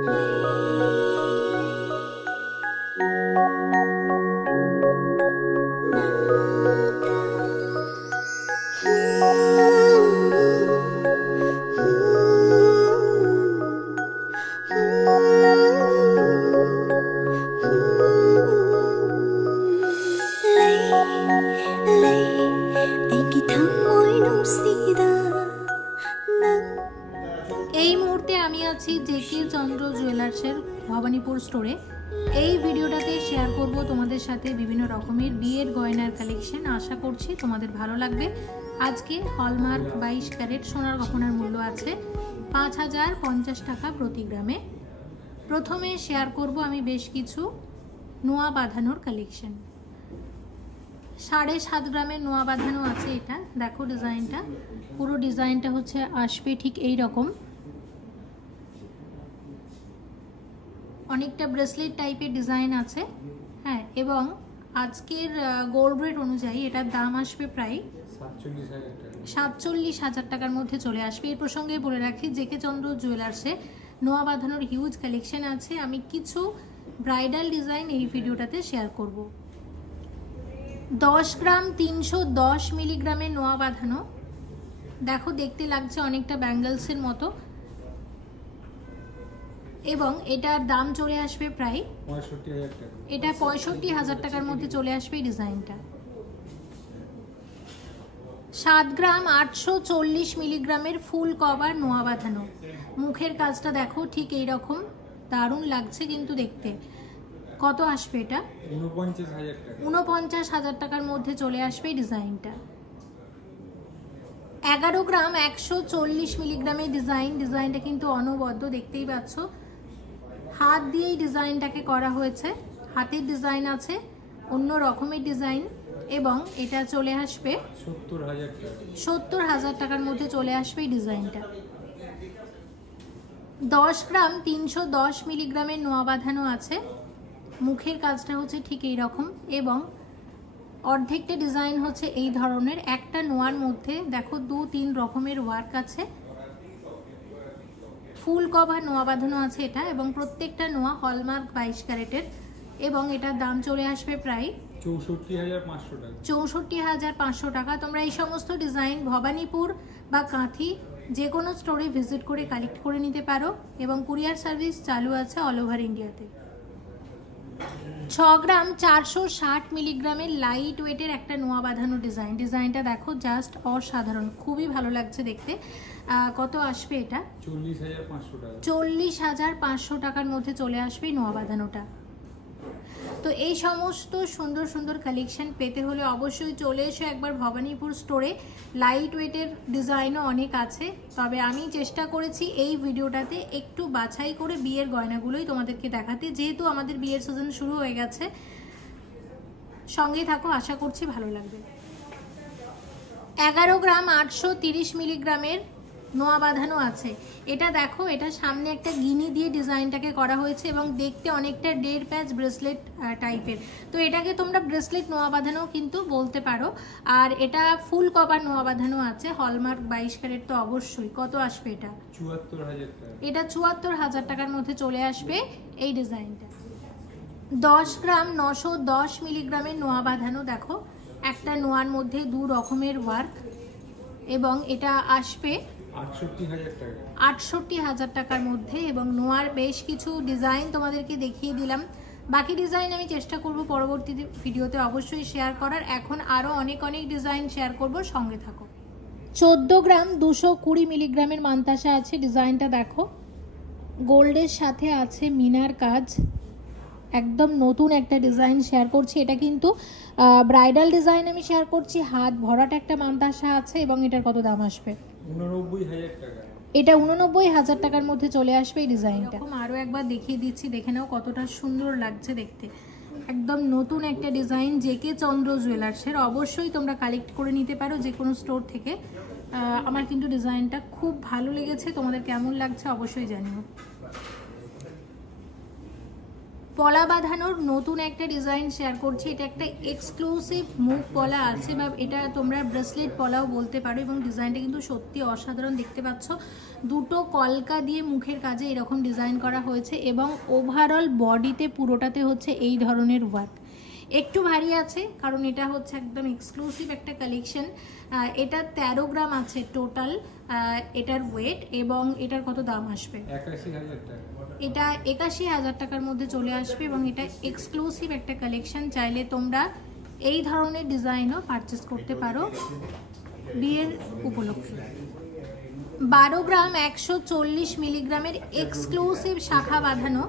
এই মুহূর্তে আমি আছি জেকে চন্দ্র জুয়েলার্সের ভবানীপুর স্টোরে। এই ভিডিওটাতে শেয়ার করব তোমাদের সাথে বিভিন্ন রকমের বিয়ের গয়নার কালেকশন। আশা করছি তোমাদের ভালো লাগবে। আজকে হলমার্ক 22 ক্যারেট সোনার গহনার মূল্য আছে 5050 টাকা প্রতি গ্রামে। প্রথমে শেয়ার করব আমি বেশ কিছু নোয়া বাঁধানোর কালেকশন। 7.5 গ্রামের নোয়া বাঁধানো আছে। এটা দেখো ডিজাইনটা, পুরো ডিজাইনটা হচ্ছে আসবে ঠিক এই রকম, অনেকটা ব্রেসলেট টাইপের ডিজাইন আছে। হ্যাঁ, এবং আজকের গোল্ড রেট অনুযায়ী এটার দাম আসবে প্রায় 47,000 টাকার মধ্যে চলে আসবে। এর প্রসঙ্গে বলে রাখি জেকে চন্দ্র জুয়েলার্সে নোয়া বাঁধানোর হিউজ কালেকশন আছে। আমি কিছু ব্রাইডাল ডিজাইন এই ভিডিওটাতে শেয়ার করব। 10 গ্রাম 310 মিলিগ্রামের নোয়া বাঁধানো, দেখো দেখতে লাগছে অনেকটা ব্যাঙ্গলসের মতো, এবং এটার দাম চলে আসবে প্রায় 65,000 টাকা। এটা 65,000 টাকার মধ্যে চলে আসবে এই ডিজাইনটা। 7 গ্রাম 840 মিলিগ্রামের ফুল কভার নোয়া বাঁধানো, মুখের কাজটা দেখো ঠিক এই রকম, দারুণ লাগছে কিন্তু দেখতে। কত আসবে এটা? 49,000 টাকা। 49,000 টাকার মধ্যে চলে আসবে এই ডিজাইনটা। 11 গ্রাম 140 মিলিগ্রামের ডিজাইনটা কিন্তু অনবদ্য, দেখতেই পাচ্ছ হাত দিয়েই ডিজাইনটাকে করা হয়েছে। হাতের ডিজাইন আছে, অন্য রকমের ডিজাইন, এবং এটা চলে আসবে 70,000 টাকা। 70,000 টাকার মধ্যে চলে আসবে এই ডিজাইনটা। 10 গ্রাম 310 মিলিগ্রামের নোয়া বাঁধানো আছে, মুখের কাজটা হচ্ছে ঠিক এই রকম, এবং অর্ধেকটা ডিজাইন হচ্ছে এই ধরনের। একটা নোয়ার মধ্যে দেখো 2-3 রকমের ওয়ার্ক আছে। ফুল কভার নোয়া বাঁধানো আছে এটা, এবং প্রত্যেকটা নোয়া হলমার্ক 22 ক্যারেটের, এবং এটার দাম চলে আসবে প্রায় 64,500 টাকা। 64,500 টাকা। তোমরা এই সমস্ত ডিজাইন ভবানীপুর বা কাঁথি যে কোনো স্টোরে ভিজিট করে কালেক্ট করে নিতে পারো, এবং কুরিয়ার সার্ভিস চালু আছে অল ওভার ইন্ডিয়াতে। 6 গ্রাম 460 মিলিগ্রামের লাইট ওয়েটের একটা নোয়া বাঁধানো ডিজাইনটা দেখো জাস্ট অসাধারণ, খুবই ভালো লাগছে দেখতে। কত আসবে এটা? 40,500 টাকা। 40,500 টাকার মধ্যে চলে আসবে নোয়া বাঁধানোটা। তো এই সমস্ত সুন্দর সুন্দর কালেকশন পেতে হলে অবশ্যই চলে এসো একবার ভবানীপুর স্টোরে। লাইট ওয়েটের ডিজাইনও অনেক আছে, তবে আমি চেষ্টা করেছি এই ভিডিওটাতে একটু বাছাই করে বিয়ের গয়নাগুলোই তোমাদেরকে দেখাতে, যেহেতু আমাদের বিয়ের সিজন শুরু হয়ে গেছে। সঙ্গে থাকো, আশা করছি ভালো লাগবে। 11 গ্রাম 830 মিলিগ্রামের নোয়া বাঁধানো আছে। এটা দেখো, এটা সামনে একটা গিনি দিয়ে ডিজাইনটাকে করা হয়েছে, এবং দেখতে অনেকটা 1.5 প্যাচ ব্রেসলেট টাইপের। তো এটাকে তোমরা ব্রেসলেট নোয়া বাঁধানো কিন্তু বলতে পারো। আর এটা ফুল কভার নোয়া বাঁধানো আছে, হলমার্ক 22 ক্যারেট তো অবশ্যই। কত আসবে এটা? 74,000 টাকা। এটা 74,000 টাকার মধ্যে চলে আসবে এই ডিজাইনটা। 10 গ্রাম 910 মিলিগ্রামের নোয়া বাঁধানো, দেখো একটা নোয়ার মধ্যে 2 রকমের ওয়ার্ক, এবং এটা আসবে 68,000 টাকা। 68,000 টাকার মধ্যে, এবং নোয়ার বেশ কিছু ডিজাইন তোমাদেরকে দেখিয়ে দিলাম। বাকি ডিজাইন আমি চেষ্টা করব পরবর্তী ভিডিওতে অবশ্যই শেয়ার করার। এখন আরও অনেক ডিজাইন শেয়ার করব, সঙ্গে থাকো। 14 গ্রাম 220 মিলিগ্রামের মান্তাসা আছে, ডিজাইনটা দেখো গোল্ডের সাথে আছে মিনার কাজ, একদম নতুন একটা ডিজাইন শেয়ার করছি। এটা কিন্তু ব্রাইডাল ডিজাইন আমি শেয়ার করছি। হাত ভরাট একটা মান্তাসা আছে, এবং এটার কত দাম আসবে? 89,000 টাকা। এটা 89,000 টাকার মধ্যে চলে আসবে এই ডিজাইনটা। আরও একবার দেখিয়ে দিচ্ছি, দেখে নাও কতটা সুন্দর লাগছে দেখতে। একদম নতুন একটা ডিজাইন জেকে চন্দ্র জুয়েলার্সের, অবশ্যই তোমরা কালেক্ট করে নিতে পারো যে কোনো স্টোর থেকে। আমার কিন্তু ডিজাইনটা খুব ভালো লেগেছে, তোমাদের কেমন লাগছে অবশ্যই জানিও। পলা বাঁধানোর নতুন একটা ডিজাইন শেয়ার করছি। এটা একটা এক্সক্লুসিভ মুখ পলা আছে, বা এটা তোমরা ব্রেসলেট পলাও বলতে পারো, এবং ডিজাইনটা কিন্তু সত্যি অসাধারণ। দেখতে পাচ্ছ দুটো কলকা দিয়ে মুখের কাজে এরকম ডিজাইন করা হয়েছে, এবং ওভারঅল বডিতে পুরোটাতে হচ্ছে এই ধরনের ওয়ার্ক। একটু ভারী আছে কারণ এটা হচ্ছে একদম এক্সক্লুসিভ একটা কালেকশন। এটা 13 গ্রাম আছে টোটাল এটার ওয়েট, এবং এটার কত দাম আসবে? 81,000 টাকা। এটা 81,000 টাকার মধ্যে চলে আসবে, এবং এটা এক্সক্লুসিভ একটা কালেকশন। চাইলে তোমরা এই ধরনের ডিজাইনও পারচেস করতে পারো বিয়ের উপলক্ষে। 12 গ্রাম 140 মিলিগ্রামের এক্সক্লুসিভ শাখা বাঁধানো।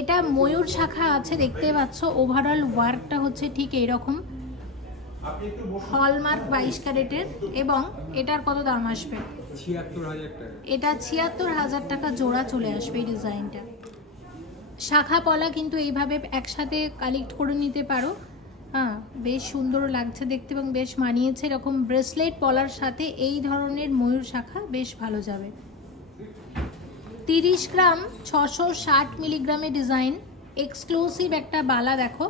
এটা ময়ূর শাখা আছে, দেখতে পাচ্ছ। ওভারঅল ওয়ার্কটা হচ্ছে ঠিক এইরকম, হলমার্ক 22 ক্যারেটের, এবং এটার কত দাম আসবে? 76,000 টাকা। এটা 76,000 টাকা জোড়া চলে আসবে এই ডিজাইনটা। শাখা পলা কিন্তু এইভাবে একসাথে কালেক্ট করে নিতে পারো। হ্যাঁ, বেশ সুন্দর লাগছে দেখতে এবং বেশ মানিয়েছে। এরকম ব্রেসলেট পলার সাথে এই ধরনের ময়ূর শাখা বেশ ভালো যাবে। 30 গ্রাম 660 মিলিগ্রামের ডিজাইন, এক্সক্লুসিভ একটা বালা। দেখো,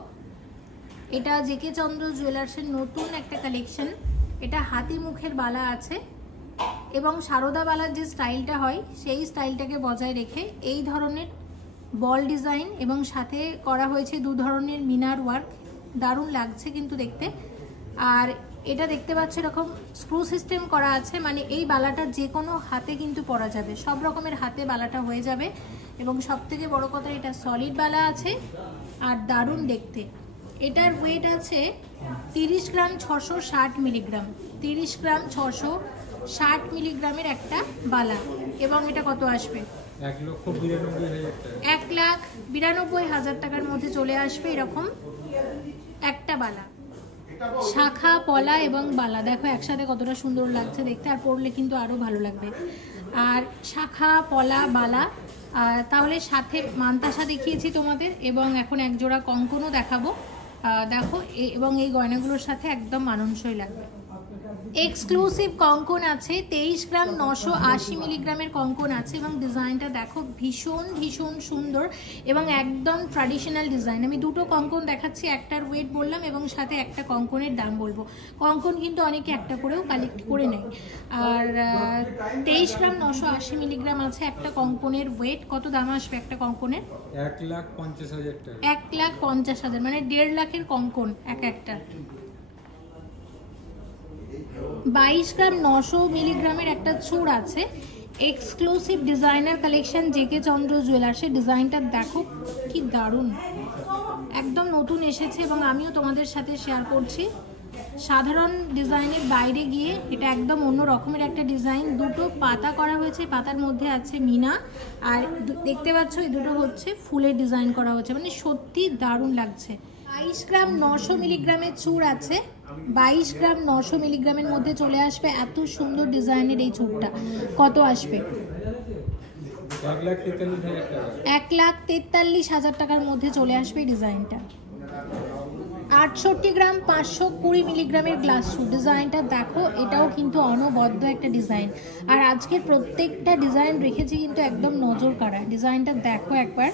এটা জেকে চন্দ্র জুয়েলার্সের নতুন একটা কালেকশন। এটা হাতি মুখের বালা আছে, এবং সারদা বালার যে স্টাইলটা হয় সেই স্টাইলটাকে বজায় রেখে এই ধরনের বল ডিজাইন, এবং সাথে করা হয়েছে দু ধরনের মিনার ওয়ার্ক। দারুণ লাগছে কিন্তু দেখতে। আর এটা দেখতে পাচ্ছ এরকম স্ক্রু সিস্টেম করা আছে, মানে এই বালাটা যে কোনো হাতে কিন্তু পরা যাবে, সব রকমের হাতে বালাটা হয়ে যাবে। এবং সব থেকে বড় কথা, এটা সলিড বালা আছে আর দারুণ দেখতে। এটার ওয়েট আছে 30 গ্রাম 660 মিলিগ্রাম। 30 গ্রাম 660 মিলিগ্রামের একটা বালা, এবং এটা কত আসবে? 1,92,000 টাকা। 1,92,000 টাকার মধ্যে চলে আসবে এরকম একটা বালা। শাখা পলা এবং বালা দেখো একসাথে কতটা সুন্দর লাগছে দেখতে, আর পরলে কিন্তু আরো ভালো লাগবে। আর শাখা পলা বালা, তাহলে সাথে মান্তাসা দেখিয়েছি তোমাদের, এবং এখন এক জোড়া কঙ্কনও দেখাবো। দেখো, এবং এই গয়নাগুলোর সাথে একদম মানানসই লাগবে। এক্সক্লুসিভ কঙ্কন আছে, 23 গ্রাম 980 মিলিগ্রামের কঙ্কন আছে, এবং ডিজাইনটা দেখো ভীষণ ভীষণ সুন্দর এবং একদম ট্র্যাডিশনাল ডিজাইন। আমি দুটো কঙ্কন দেখাচ্ছি, একটার ওয়েট বললাম এবং সাথে একটা কঙ্কনের দাম বলবো। কঙ্কন কিন্তু অনেকে একটা করেও কালেক্ট করে নেয়। আর 23 গ্রাম 980 মিলিগ্রাম আছে একটা কঙ্কনের ওয়েট। কত দাম আসবে একটা কঙ্কনের? 1,50,000 টাকা। 1,50,000, মানে 1.5 লাখের কঙ্কন একটা। 22 গ্রাম 900 মিলিগ্রামের একটা চূড় আছে, এক্সক্লুসিভ ডিজাইনার কালেকশন জেকে চন্দ্র জুয়েলার্সের। ডিজাইনটা দেখো কি দারুণ, একদম নতুন এসেছে এবং আমিও তোমাদের সাথে শেয়ার করছি। সাধারণ ডিজাইনের বাইরে গিয়ে এটা একদম অন্য রকমের একটা ডিজাইন। দুটো পাতা করা হয়েছে, পাতার মধ্যে আছে মিনা, আর দেখতে পাচ্ছ এই দুটো হচ্ছে ফুলের ডিজাইন করা হয়েছে, মানে সত্যি দারুণ লাগছে। 22 গ্রাম 900 মিলিগ্রামের চূড় আছে, 22 গ্রাম 900 মিলিগ্রামের মধ্যে চলে আসবে এত সুন্দর ডিজাইনের এই চূড়টা। কত আসবে? 1,43,000 টাকার মধ্যে চলে আসবে এই ডিজাইনটা। 68 গ্রাম 520 মিলিগ্রামের গ্লাস শু। ডিজাইনটা দেখো, এটাও কিন্তু অনবদ্য একটা ডিজাইন, আর আজকের প্রত্যেকটা ডিজাইন রেখেছি কিন্তু একদম নজর কাড়া। ডিজাইনটা দেখো একবার,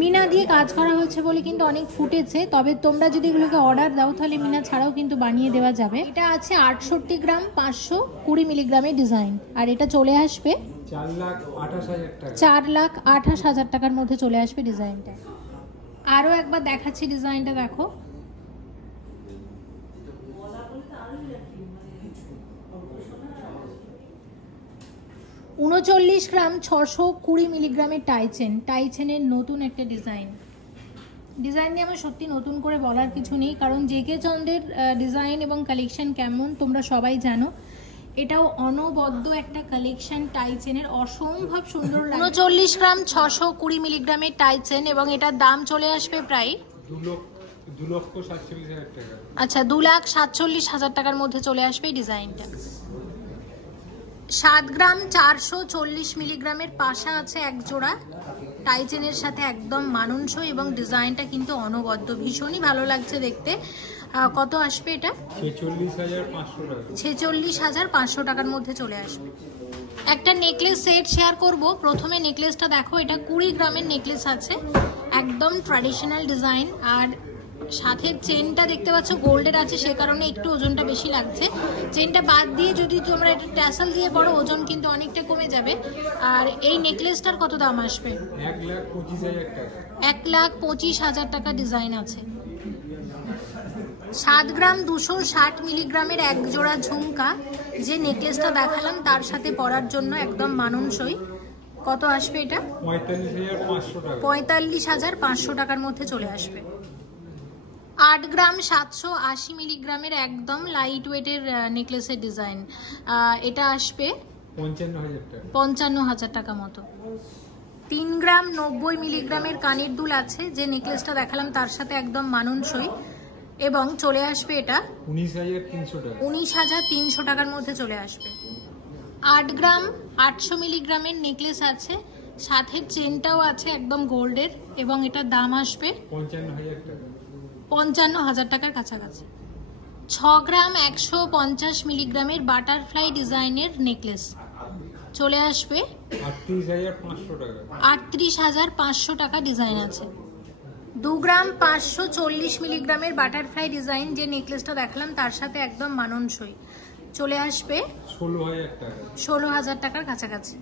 মিনা দিয়ে কাজ করা হয়েছে বলে কিন্তু অনেক ফুটেছে, তবে তোমরা যদি এগুলোকে অর্ডার দাও তাহলে মিনা ছাড়াও কিন্তু বানিয়ে দেওয়া যাবে। এটা আছে 68 গ্রাম 520 মিলিগ্রামের ডিজাইন, আর এটা চলে আসবে 4,28,000 টাকা। 4,28,000 টাকার মধ্যে চলে আসবে ডিজাইনটা। আরও একবার দেখাচ্ছি ডিজাইনটা দেখো, উনচল্লিশ গ্রাম 620 মিলিগ্রামের টাইচেন। টাইচেনের নতুন একটা ডিজাইন। ডিজাইন নিয়ে আমার সত্যি নতুন করে বলার কিছু নেই, কারণ জেকে চন্দ্রের ডিজাইন এবং কালেকশন কেমন তোমরা সবাই জানো। এটাও অনবদ্য একটা কালেকশন টাইচেনের, অসম্ভব সুন্দর। 39 গ্রাম 620 মিলিগ্রামের টাইচেন, এবং এটার দাম চলে আসবে প্রায় 2,47,000 টাকা। আচ্ছা, 2,47,000 টাকার মধ্যে চলে আসবে এই ডিজাইনটা। 7 গ্রাম 440 মিলিগ্রামের পাশা আছে এক জোড়া, টাইচেনের সাথে একদম মানানসই, এবং ডিজাইনটা কিন্তু অনবদ্য, ভীষণই ভালো লাগছে দেখতে। কত আসবে এটা? 46,500 টাকা। 46,500 টাকার মধ্যে চলে আসবে। একটা নেকলেস সেট শেয়ার করব। প্রথমে নেকলেসটা দেখো, এটা 20 গ্রামের নেকলেস আছে, একদম ট্র্যাডিশনাল ডিজাইন। আর সাথে চেনটা দেখতে পাচ্ছ গোল্ডের আছে, সে কারণে একটু ওজনটা বেশি লাগছে। চেনটা বাদ দিয়ে যদি তোমরা এটা ট্যাসেল দিয়ে পড়ো, ওজন কিন্তু অনেকটা কমে যাবে। আর এই নেকলেসটার কত দাম আসবে? 1,25,000 টাকা। 1,25,000 টাকা ডিজাইন আছে। 7 গ্রাম 260 মিলিগ্রামের এক জোড়া ঝুমকা, যে নেকলেসটা দেখালাম তার সাথে পরার জন্য একদম মানানসই। কত আসবে এটা? 45,500 টাকা। 45,500 টাকার মধ্যে চলে আসবে। 8 গ্রাম 780 মিলিগ্রামের একদম লাইট ওয়েটের নেকলেসের ডিজাইন, এটা আসবে 55,000 টাকা। 55,000 টাকা মতো। 3 গ্রাম 90 মিলিগ্রামের কানের দুল আছে, যে নেকলেসটা দেখালাম তার সাথে একদম মানানসই, এবং চলে আসবে এটা 19,300 টাকা। 19,300 টাকার মধ্যে চলে আসবে। 8 গ্রাম 800 মিলিগ্রামের নেকলেস আছে, সাথে চেনটাও আছে একদম গোল্ডের, এবং এটার দাম আসবে 55,000 টাকা। 55,000 টাকার কাছাকাছি। 6 গ্রাম 150 মিলিগ্রামের বাটারফ্লাই ডিজাইনের নেকলেস চলে আসবে 38,500 টাকা। 38,500 টাকা ডিজাইন আছে। 2 গ্রাম 540 মিলিগ্রামের বাটারফ্লাই ডিজাইন, যে নেকলেসটা দেখালাম তার সাথে একদম মানানসই, চলে আসবে 16,000 টাকা। 16,000 টাকার কাছাকাছি।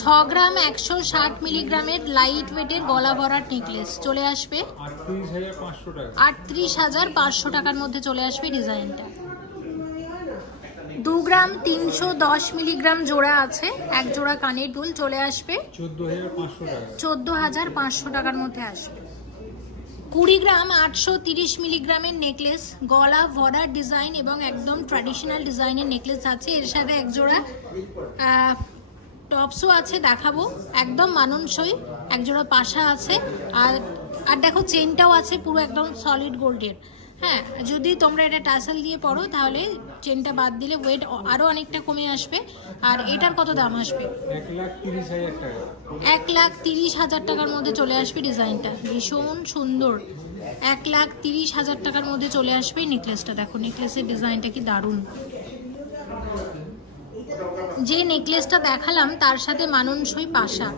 6 গ্রাম 160 মিলিগ্রামের লাইট ওয়েটের গলা ভরার নেকলেস চলে আসবে 38,500 টাকা। 38,500 টাকার মধ্যে চলে আসবে ডিজাইনটা। 2 গ্রাম 310 মিলিগ্রাম জোড়া আছে, এক জোড়া কানের দুল চলে আসবে 14,500 টাকা। 14,500 টাকার মধ্যে আসবে। 20 গ্রাম 830 মিলিগ্রামের নেকলেস, গলা ভরার ডিজাইন এবং একদম ট্র্যাডিশনাল ডিজাইনের নেকলেস আছে, এর সাথে এক জোড়া টপসও আছে, দেখাবো একদম মানানসই। এক জোড়া পাশা আছে, আর দেখো চেনটাও আছে পুরো একদম সলিড গোল্ডের। হ্যাঁ, যদি তোমরা এটা টাসেল দিয়ে পড়ো তাহলে চেনটা বাদ দিলে ওয়েট আরো অনেকটা কমে আসবে। আর এটার কত দাম আসবে? 1,30,000 টাকা। 1,30,000 টাকার মধ্যে চলে আসবে ডিজাইনটা, ভীষণ সুন্দর। 1,30,000 টাকার মধ্যে চলে আসবে নেকলেসটা। দেখো নেকলেসের ডিজাইনটা কি দারুণ। যে নেকলেসটা দেখালাম তার সাথে মানানসই পাশা।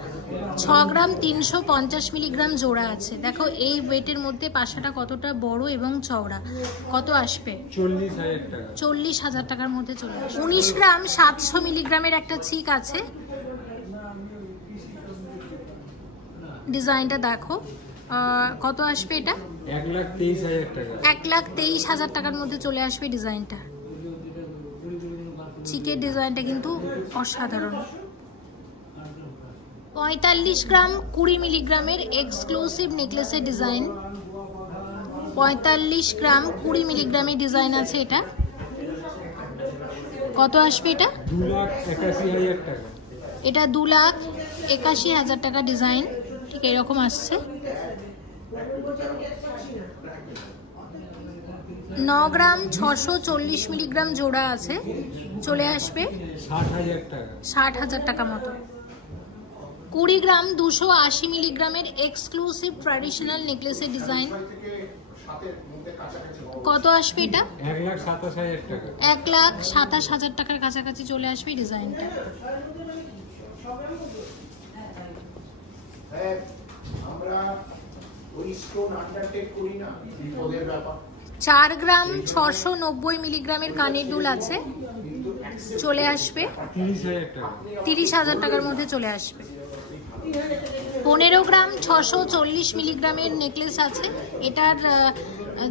6 গ্রাম 350 মিলিগ্রাম জোড়া আছে। দেখো এই ওয়েটের মধ্যে পাশাটা কতটা বড় এবং চওড়া। কত আসবে? 40,000 টাকা। 40,000 টাকার মধ্যে চলে আসবে। 19 গ্রাম 700 মিলিগ্রামের একটা চিক আছে, ডিজাইনটা দেখো। কত আসবে এটা? 1,23,000 টাকা। 1,23,000 টাকার মধ্যে চলে আসবে ডিজাইনটা। চিকের ডিজাইনটা কিন্তু অসাধারণ। 45 গ্রাম 20 মিলিগ্রামের এক্সক্লুসিভ নেকলেসের ডিজাইন। 45 গ্রাম 20 মিলিগ্রামের ডিজাইন আছে এটা। কত আসবে এটা? 2,81,000 টাকা। এটা 2,81,000 টাকা ডিজাইন, ঠিক এরকম আসছে। 9 গ্রাম 640 মিলিগ্রাম জোড়া আছে, চলে আসবে 60,000 টাকা। 60,000 টাকা মতো। 20 গ্রাম 280 মিলিগ্রামের এক্সক্লুসিভ ট্র্যাডিশনাল নেকলেসের ডিজাইন। কত আসবে এটা? 1,27,000 টাকা। 1,27,000 টাকার কাছাকাছি চলে আসবে ডিজাইনটা। আমরা ওই স্টোন আন্ডারটেক করি না, বিপদের ব্যাপার। 4 গ্রাম 690 মিলিগ্রামের কানের দুল আছে, চলে আসবে 30,000 টাকা। 30,000 টাকার মধ্যে চলে আসবে। 15 গ্রাম 640 মিলিগ্রামের নেকলেস আছে, এটার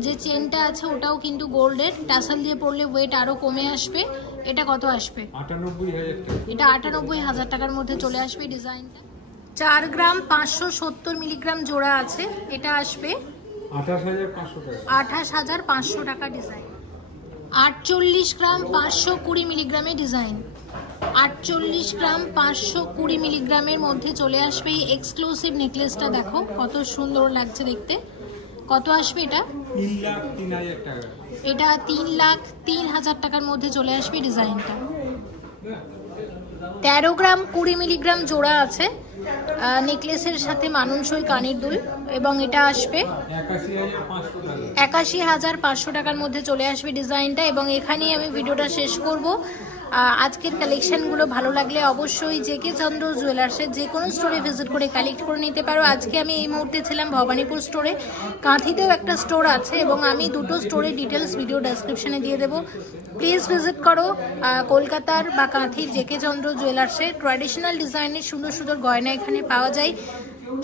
যে চেনটা আছে ওটাও কিন্তু গোল্ডের, টাসেল দিয়ে পড়লে ওয়েট আরো কমে আসবে। এটা কত আসবে? 98,000 টাকা। এটা 98,000 টাকার মধ্যে চলে আসবে ডিজাইনটা। 4 গ্রাম 570 মিলিগ্রাম জোড়া আছে, এটা আসবে 28,500 টাকা। 28,500 টাকা ডিজাইন। 48 গ্রাম 520 মিলিগ্রামের ডিজাইন। 48 গ্রাম 520 মিলিগ্রামের মধ্যে চলে আসবে এই এক্সক্লুসিভ নেকলেসটা। দেখো কত সুন্দর লাগছে দেখতে। কত আসবে এটা? 3,03,000 টাকা। এটা 3,03,000 টাকার মধ্যে চলে আসবে ডিজাইনটা। 13 গ্রাম 20 মিলিগ্রাম জোড়া আছে, নেকলেসের সাথে মানানসই কানের দুল, এবং এটা আসবে 81,500 টাকার মধ্যে চলে আসবে ডিজাইনটা। এবং এখানেই আমি ভিডিওটা শেষ করব। আজকের কালেকশনগুলো ভালো লাগলে অবশ্যই জেকে চন্দ্র জুয়েলার্সের যে কোনো স্টোরে ভিজিট করে কালেক্ট করে নিতে পারো। আজকে আমি এই মুহূর্তে ছিলাম ভবানীপুর স্টোরে, কাঁথিতেও একটা স্টোর আছে এবং আমি দুটো স্টোরের ডিটেলস ভিডিও ডেসক্রিপশনে দিয়ে দেবো। প্লিজ ভিজিট করো কলকাতার বা কাঁথির জেকে চন্দ্র জুয়েলার্সে। ট্র্যাডিশনাল ডিজাইনের সুন্দর সুন্দর গয়না এখানে পাওয়া যায়।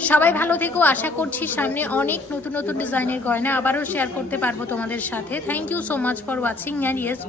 সবাই ভালো থেকো, আশা করছি সামনে অনেক নতুন নতুন ডিজাইনের গয়না আবারও শেয়ার করতে পারবো তোমাদের সাথে। Thank you so much for watching and yes.